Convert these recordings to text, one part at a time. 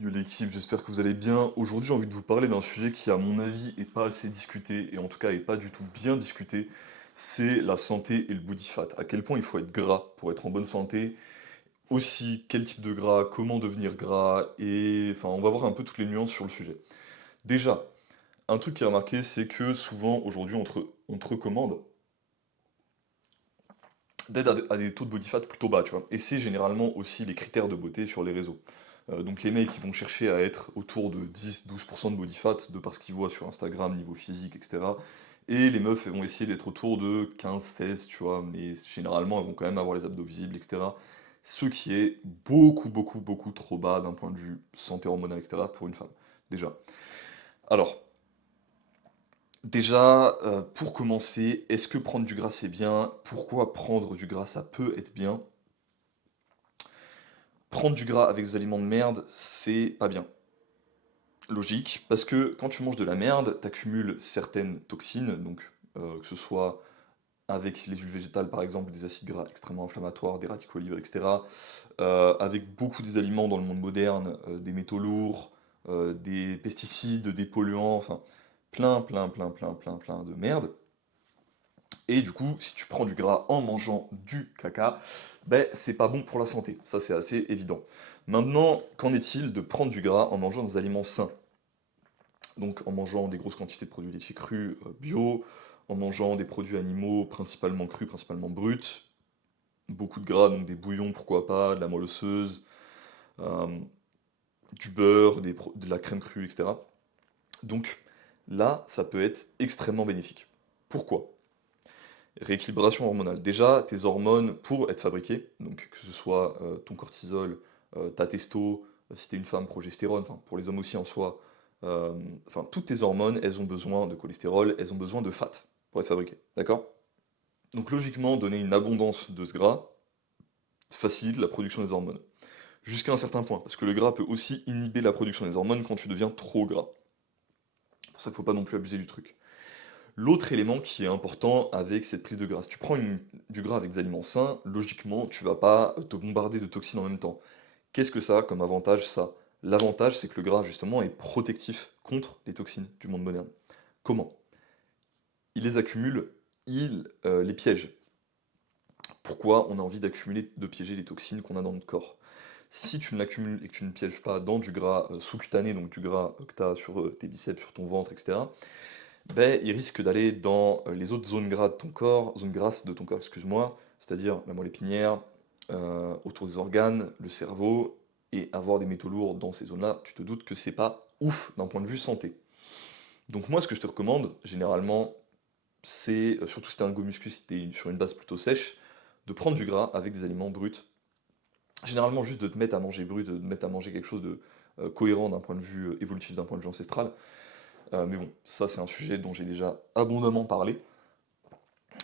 Yo l'équipe, j'espère que vous allez bien. Aujourd'hui, j'ai envie de vous parler d'un sujet qui, à mon avis, est pas assez discuté, et en tout cas est pas du tout bien discuté, c'est la santé et le body fat. À quel point il faut être gras pour être en bonne santé, aussi quel type de gras, comment devenir gras, et enfin, on va voir un peu toutes les nuances sur le sujet. Déjà, un truc qui est remarqué, c'est que souvent, aujourd'hui, on te recommande d'être à des taux de body fat plutôt bas, tu vois. Et c'est généralement aussi les critères de beauté sur les réseaux. Donc les mecs qui vont chercher à être autour de 10-12% de body fat, de par ce qu'ils voient sur Instagram, niveau physique, etc. Et les meufs, elles vont essayer d'être autour de 15-16, tu vois, mais généralement, elles vont quand même avoir les abdos visibles, etc. Ce qui est beaucoup, beaucoup, beaucoup trop bas d'un point de vue santé hormonale, etc. pour une femme, déjà. Alors, déjà, pour commencer, est-ce que prendre du gras c'est bien? Pourquoi prendre du gras ça peut être bien? Prendre du gras avec des aliments de merde, c'est pas bien. Logique, parce que quand tu manges de la merde, t'accumules certaines toxines, donc que ce soit avec les huiles végétales par exemple, des acides gras extrêmement inflammatoires, des radicaux libres, etc. Avec beaucoup des aliments dans le monde moderne, des métaux lourds, des pesticides, des polluants, enfin plein, plein, plein, plein, plein, plein de merde. Et du coup, si tu prends du gras en mangeant du caca, ben c'est pas bon pour la santé. Ça c'est assez évident. Maintenant, qu'en est-il de prendre du gras en mangeant des aliments sains? Donc en mangeant des grosses quantités de produits laitiers crus bio, en mangeant des produits animaux principalement crus, principalement bruts, beaucoup de gras, donc des bouillons, pourquoi pas, de la moelle osseuse, euh, du beurre, de la crème crue, etc. Donc là, ça peut être extrêmement bénéfique. Pourquoi? Rééquilibration hormonale. Déjà, tes hormones, pour être fabriquées, donc que ce soit ton cortisol, ta testo, si t'es une femme, progestérone, enfin pour les hommes aussi en soi, euh, enfin toutes tes hormones, elles ont besoin de cholestérol, elles ont besoin de fat pour être fabriquées, d'accord? Donc logiquement, donner une abondance de ce gras facilite la production des hormones. Jusqu'à un certain point, parce que le gras peut aussi inhiber la production des hormones quand tu deviens trop gras. C'est pour ça qu'il ne faut pas non plus abuser du truc. L'autre élément qui est important avec cette prise de gras, si tu prends du gras avec des aliments sains, logiquement, tu vas pas te bombarder de toxines en même temps. Qu'est-ce que ça a comme avantage, ça? L'avantage, c'est que le gras, justement, est protectif contre les toxines du monde moderne. Comment? Il les accumule, il les piège. Pourquoi on a envie d'accumuler, de piéger les toxines qu'on a dans notre corps? Si tu ne l'accumules et que tu ne pièges pas dans du gras sous-cutané, donc du gras que tu as sur tes biceps, sur ton ventre, etc., ben, il risque d'aller dans les autres zones gras de ton corps, zones grasses de ton corps, excuse-moi, c'est-à-dire la moelle épinière, autour des organes, le cerveau, et avoir des métaux lourds dans ces zones-là, tu te doutes que c'est pas ouf d'un point de vue santé. Donc moi, ce que je te recommande, généralement, c'est, surtout si t'es un go muscu, si t'es sur une base plutôt sèche, de prendre du gras avec des aliments bruts. Généralement, juste de te mettre à manger brut, de te mettre à manger quelque chose de cohérent d'un point de vue évolutif, d'un point de vue ancestral. Mais bon, ça c'est un sujet dont j'ai déjà abondamment parlé.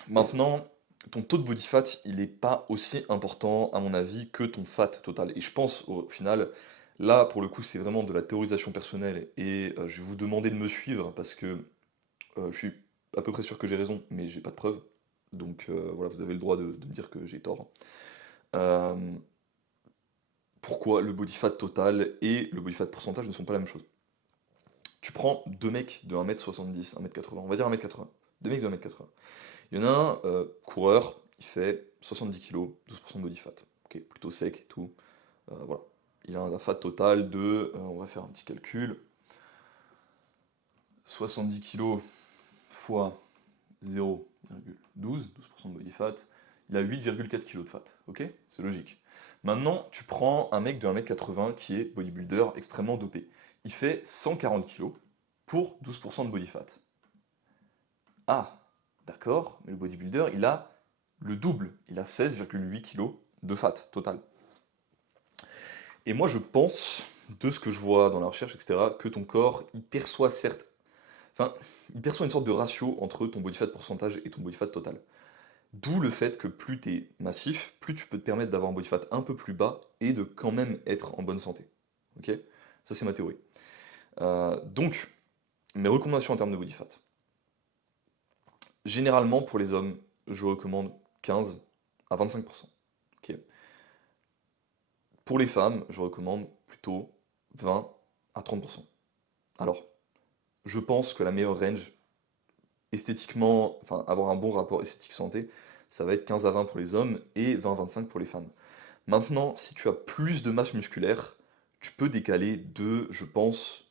Maintenant, ton taux de body fat, il n'est pas aussi important, à mon avis, que ton fat total. Et je pense, au final, là, pour le coup, c'est vraiment de la théorisation personnelle. Et je vais vous demander de me suivre, parce que je suis à peu près sûr que j'ai raison, mais j'ai pas de preuves. Donc voilà, vous avez le droit de me dire que j'ai tort. Euh, Pourquoi le body fat total et le body fat pourcentage ne sont pas la même chose? Tu prends deux mecs de 1m70, 1m80, on va dire 1m80. Deux mecs de 1m80. Il y en a un, coureur, il fait 70 kilos, 12% de body fat. Ok, plutôt sec et tout. Voilà. Il a un fat total de, on va faire un petit calcul, 70 kilos fois 0,12, 12% de body fat, il a 8,4 kilos de fat. Ok? C'est logique. Maintenant, tu prends un mec de 1m80 qui est bodybuilder extrêmement dopé. Il fait 140 kilos pour 12% de body fat. Ah, d'accord, mais le bodybuilder, il a le double, il a 16,8 kilos de fat total. Et moi je pense, de ce que je vois dans la recherche, etc., que ton corps, il perçoit certes, enfin, il perçoit une sorte de ratio entre ton body fat pourcentage et ton body fat total. D'où le fait que plus tu es massif, plus tu peux te permettre d'avoir un body fat un peu plus bas et de quand même être en bonne santé. Ok? Ça c'est ma théorie. Donc, mes recommandations en termes de body fat. Généralement pour les hommes, je recommande 15 à 25%. Ok. Pour les femmes, je recommande plutôt 20 à 30%. Alors, je pense que la meilleure range, esthétiquement, enfin avoir un bon rapport esthétique-santé, ça va être 15 à 20 pour les hommes et 20 à 25 pour les femmes. Maintenant, si tu as plus de masse musculaire, tu peux décaler de, je pense,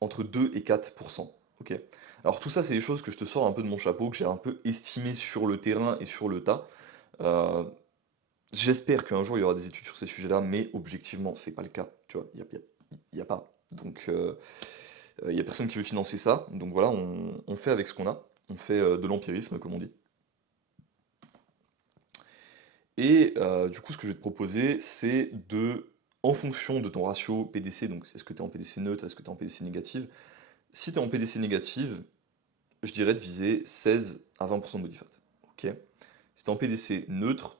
entre 2 et 4%. Ok. Alors tout ça, c'est des choses que je te sors un peu de mon chapeau, que j'ai un peu estimé sur le terrain et sur le tas. Euh, J'espère qu'un jour il y aura des études sur ces sujets-là, mais objectivement, c'est pas le cas. Tu vois, y a pas. Donc, il y a personne qui veut financer ça. Donc voilà, on fait avec ce qu'on a. On fait de l'empirisme, comme on dit. Et du coup, ce que je vais te proposer, c'est de, en fonction de ton ratio PDC, donc est-ce que tu es en PDC neutre, est-ce que tu es en PDC négative, si tu es en PDC négative, je dirais de viser 16 à 20% de body fat. Ok. Si tu es en PDC neutre,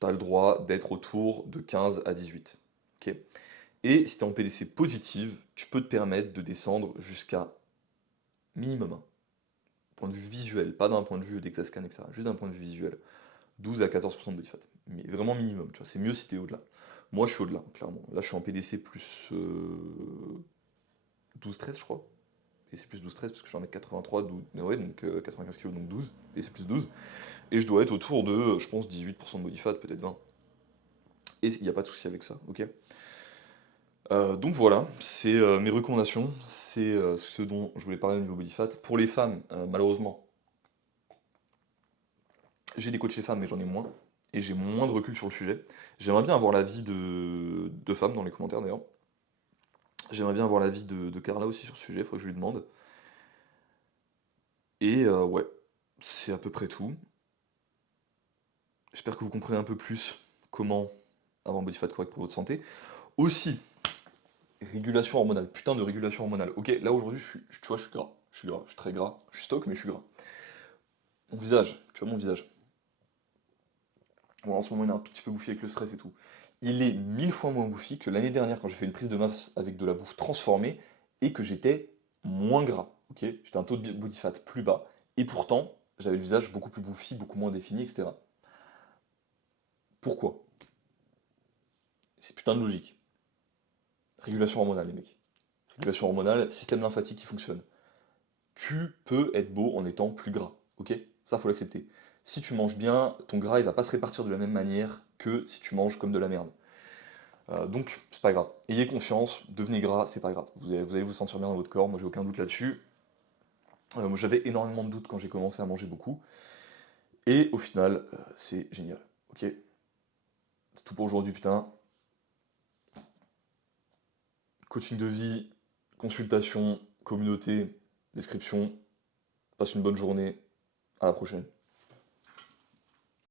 tu as le droit d'être autour de 15 à 18. Ok. Et si tu es en PDC positive, tu peux te permettre de descendre jusqu'à minimum 1. Point de vue visuel, pas d'un point de vue d'exascan, etc. Juste d'un point de vue visuel. 12 à 14% de body fat. Mais vraiment minimum, tu vois. C'est mieux si t'es au-delà. Moi, je suis au-delà, clairement. Là, je suis en PDC plus 12-13, je crois. PDC plus 12-13, parce que je suis en 1m83, 12, ouais, donc 95 kg, donc 12. PDC plus 12. Et je dois être autour de, je pense, 18% de body fat, peut-être 20. Et il n'y a pas de souci avec ça, ok. Donc voilà, c'est mes recommandations, c'est ce dont je voulais parler au niveau body fat. Pour les femmes, malheureusement, j'ai des coachs chez femmes, mais j'en ai moins. Et j'ai moins de recul sur le sujet. J'aimerais bien avoir l'avis de femmes dans les commentaires d'ailleurs. J'aimerais bien avoir l'avis de Carla aussi sur ce sujet, il faudrait que je lui demande. Et ouais, c'est à peu près tout. J'espère que vous comprenez un peu plus comment avoir un body fat correct pour votre santé. Aussi, régulation hormonale, putain de régulation hormonale. Ok, là aujourd'hui, tu vois, je suis gras. Je suis gras, je suis très gras. Je suis stock, mais je suis gras. Mon visage, tu vois mon visage. Bon, en ce moment, il est un tout petit peu bouffi avec le stress et tout. Il est 1000 fois moins bouffi que l'année dernière quand j'ai fait une prise de masse avec de la bouffe transformée et que j'étais moins gras. Ok, j'étais un taux de body fat plus bas et pourtant j'avais le visage beaucoup plus bouffi, beaucoup moins défini, etc. Pourquoi? C'est putain de logique. Régulation hormonale, les mecs. Régulation hormonale, système lymphatique qui fonctionne. Tu peux être beau en étant plus gras. Ok, ça faut l'accepter. Si tu manges bien, ton gras il va pas se répartir de la même manière que si tu manges comme de la merde. Donc, c'est pas grave. Ayez confiance, devenez gras, c'est pas grave. Vous allez vous sentir bien dans votre corps, moi j'ai aucun doute là-dessus. Moi j'avais énormément de doutes quand j'ai commencé à manger beaucoup. Et au final, c'est génial. Ok? C'est tout pour aujourd'hui, putain. Coaching de vie, consultation, communauté, description. Passe une bonne journée. À la prochaine.